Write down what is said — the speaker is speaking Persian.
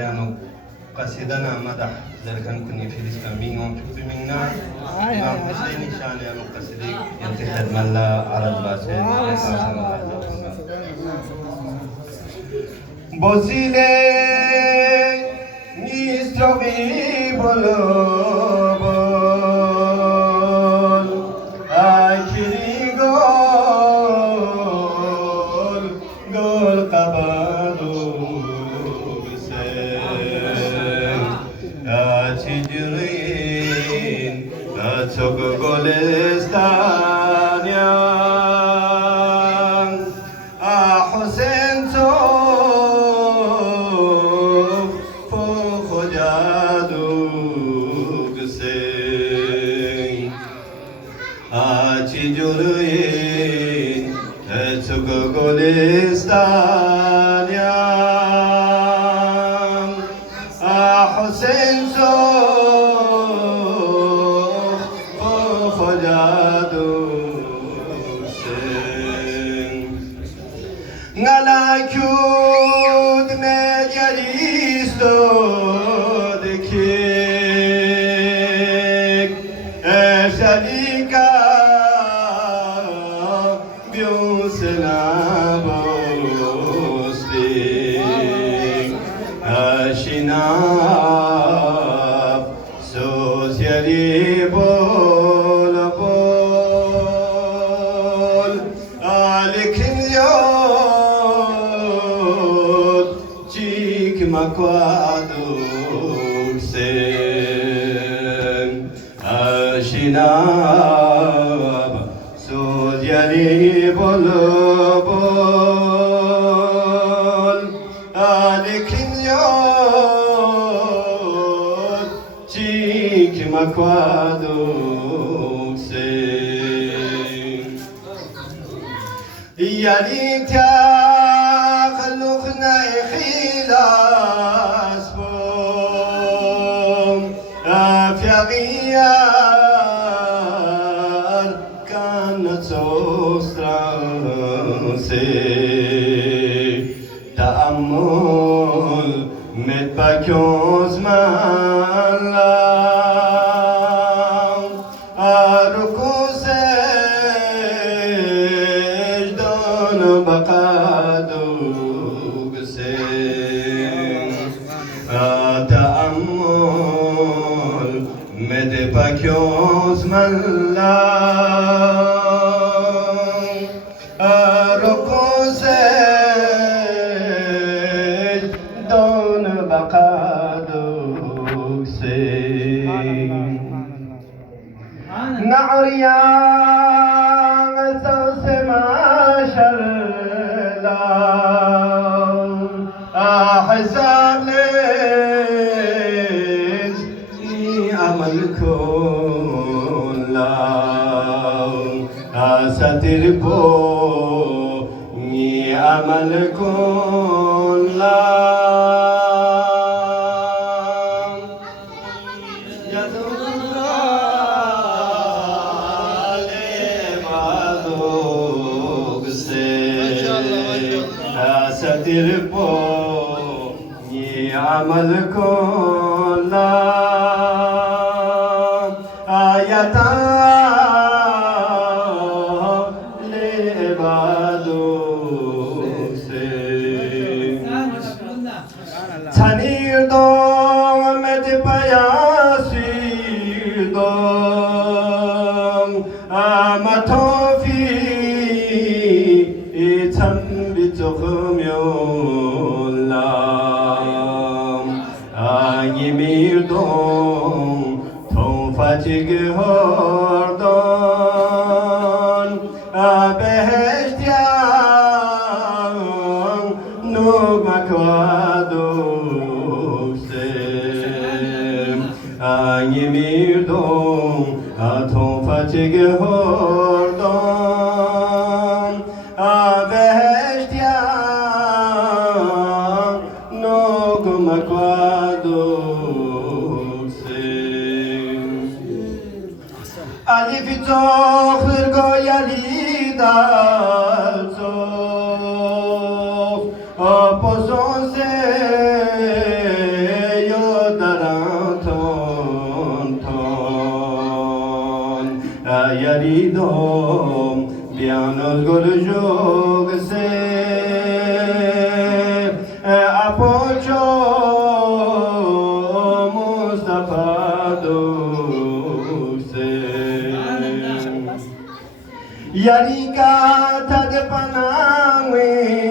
يعني قصيدنا مدح ذلك كوني في الإسلامين وشوفي منا إمام حسين شان يعني قصيدي ينتهي ملا على الباسين بوزيلي نيستوغي بولوبول آكيري گل قبادو Çiğrin, çok golestan yan, Hüseyin çok fojaduk sen. Çiğrin, çok golestan yan, Hüseyin Ngalakut medialisto de kek Eshalika biusena bostik Ashinab sosyali bol bol Alekin Makwaduk sen Ashinab Sodyali bol bol Alekin yok Çik makwaduk sen Yalik ya خلقنا خلاص بوم في غيار كانت سوسترانسي تأمل متبكوز مالا ركوز اجدان بقادو تأمل مدبكوز ملا ركوز دون بقادوس نعريا سوس ما شرلا حساب Satir po ni amal kulla Yadura le madog se Satir po ni amal kulla Ayata Tanirdım medip ayasirdim Ama tofi itam bituğum yollam Yemirdim tonfacık hordon Beheşt yan nuk makvaduk sem Yemirdim tonfacık hordon Beheşt yan nuk makvaduk sem Alif tohir goyali dalzo Pozon se dom bianos golujog se apocho Mustafa dose yarika tade panangwe